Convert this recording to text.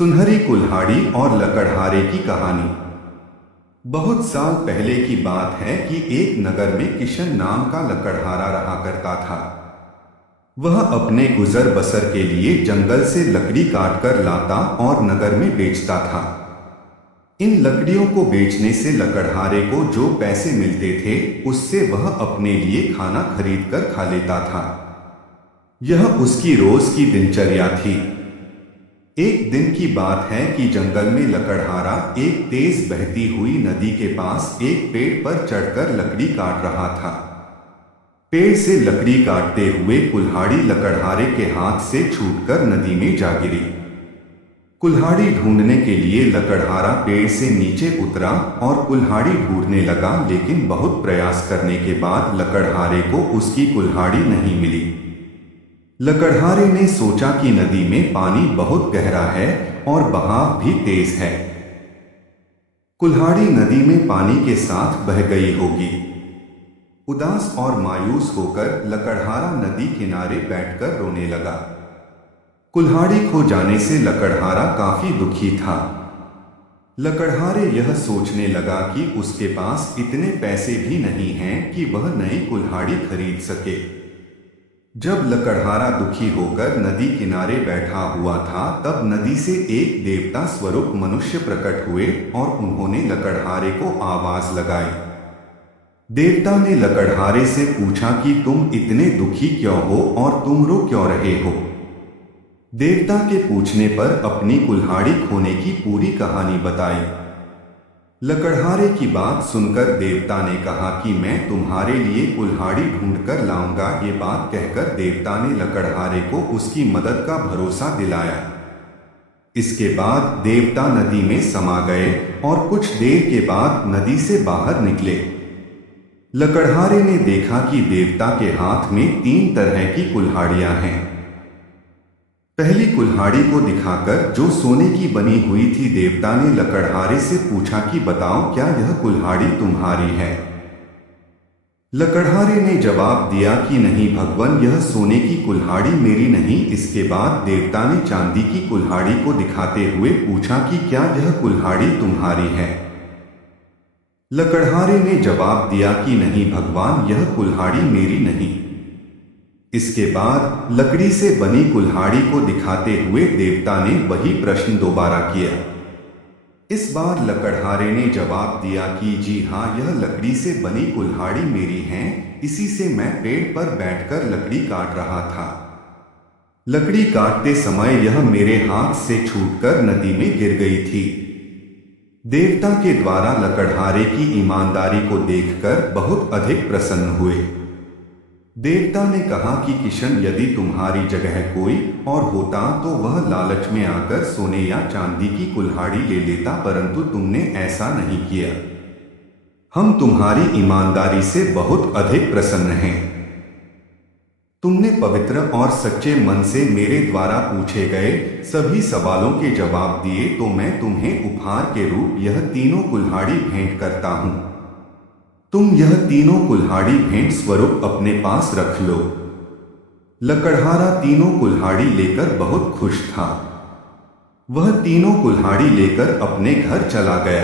सुनहरी कुल्हाड़ी और लकड़हारे की कहानी। बहुत साल पहले की बात है कि एक नगर में किशन नाम का लकड़हारा रहा करता था। वह अपने गुजर बसर के लिए जंगल से लकड़ी काटकर लाता और नगर में बेचता था। इन लकड़ियों को बेचने से लकड़हारे को जो पैसे मिलते थे उससे वह अपने लिए खाना खरीद कर खा लेता था। यह उसकी रोज की दिनचर्या थी। एक दिन की बात है कि जंगल में लकड़हारा एक तेज बहती हुई नदी के पास एक पेड़ पर चढ़कर लकड़ी काट रहा था। पेड़ से लकड़ी काटते हुए कुल्हाड़ी लकड़हारे के हाथ से छूटकर नदी में जा गिरी। कुल्हाड़ी ढूंढने के लिए लकड़हारा पेड़ से नीचे उतरा और कुल्हाड़ी ढूंढने लगा, लेकिन बहुत प्रयास करने के बाद लकड़हारे को उसकी कुल्हाड़ी नहीं मिली। लकड़हारे ने सोचा कि नदी में पानी बहुत गहरा है और बहाव भी तेज है। कुल्हाड़ी नदी में पानी के साथ बह गई होगी। उदास और मायूस होकर लकड़हारा नदी किनारे बैठकर रोने लगा। कुल्हाड़ी खो जाने से लकड़हारा काफी दुखी था। लकड़हारे यह सोचने लगा कि उसके पास इतने पैसे भी नहीं हैं कि वह नई कुल्हाड़ी खरीद सके। जब लकड़हारा दुखी होकर नदी किनारे बैठा हुआ था, तब नदी से एक देवता स्वरूप मनुष्य प्रकट हुए और उन्होंने लकड़हारे को आवाज लगाई। देवता ने लकड़हारे से पूछा कि तुम इतने दुखी क्यों हो और तुम रो क्यों रहे हो। देवता के पूछने पर अपनी कुल्हाड़ी खोने की पूरी कहानी बताई। लकड़हारे की बात सुनकर देवता ने कहा कि मैं तुम्हारे लिए कुल्हाड़ी ढूंढकर लाऊंगा। ये बात कहकर देवता ने लकड़हारे को उसकी मदद का भरोसा दिलाया। इसके बाद देवता नदी में समा गए और कुछ देर के बाद नदी से बाहर निकले। लकड़हारे ने देखा कि देवता के हाथ में 3 तरह की कुल्हाड़ियां हैं। पहली कुल्हाड़ी को दिखाकर, जो सोने की बनी हुई थी, देवता ने लकड़हारे से पूछा कि बताओ, क्या यह कुल्हाड़ी तुम्हारी है। लकड़हारे ने जवाब दिया कि नहीं भगवान, यह सोने की कुल्हाड़ी मेरी नहीं। इसके बाद देवता ने चांदी की कुल्हाड़ी को दिखाते हुए पूछा कि क्या यह कुल्हाड़ी तुम्हारी है। लकड़हारे ने जवाब दिया कि नहीं भगवान, यह कुल्हाड़ी मेरी नहीं। इसके बाद लकड़ी से बनी कुल्हाड़ी को दिखाते हुए देवता ने वही प्रश्न दोबारा किया। इस बार लकड़हारे ने जवाब दिया कि जी हाँ, यह लकड़ी से बनी कुल्हाड़ी मेरी है। इसी से मैं पेड़ पर बैठकर लकड़ी काट रहा था। लकड़ी काटते समय यह मेरे हाथ से छूटकर नदी में गिर गई थी। देवता के द्वारा लकड़हारे की ईमानदारी को देखकर बहुत अधिक प्रसन्न हुए। देवता ने कहा कि किशन, यदि तुम्हारी जगह कोई और होता तो वह लालच में आकर सोने या चांदी की कुल्हाड़ी ले लेता, परंतु तुमने ऐसा नहीं किया। हम तुम्हारी ईमानदारी से बहुत अधिक प्रसन्न हैं। तुमने पवित्र और सच्चे मन से मेरे द्वारा पूछे गए सभी सवालों के जवाब दिए, तो मैं तुम्हें उपहार के रूप यह तीनों कुल्हाड़ी भेंट करता हूं। तुम यह तीनों कुल्हाड़ी भेंट स्वरूप अपने पास रख लो। लकड़हारा तीनों कुल्हाड़ी लेकर बहुत खुश था। वह तीनों कुल्हाड़ी लेकर अपने घर चला गया।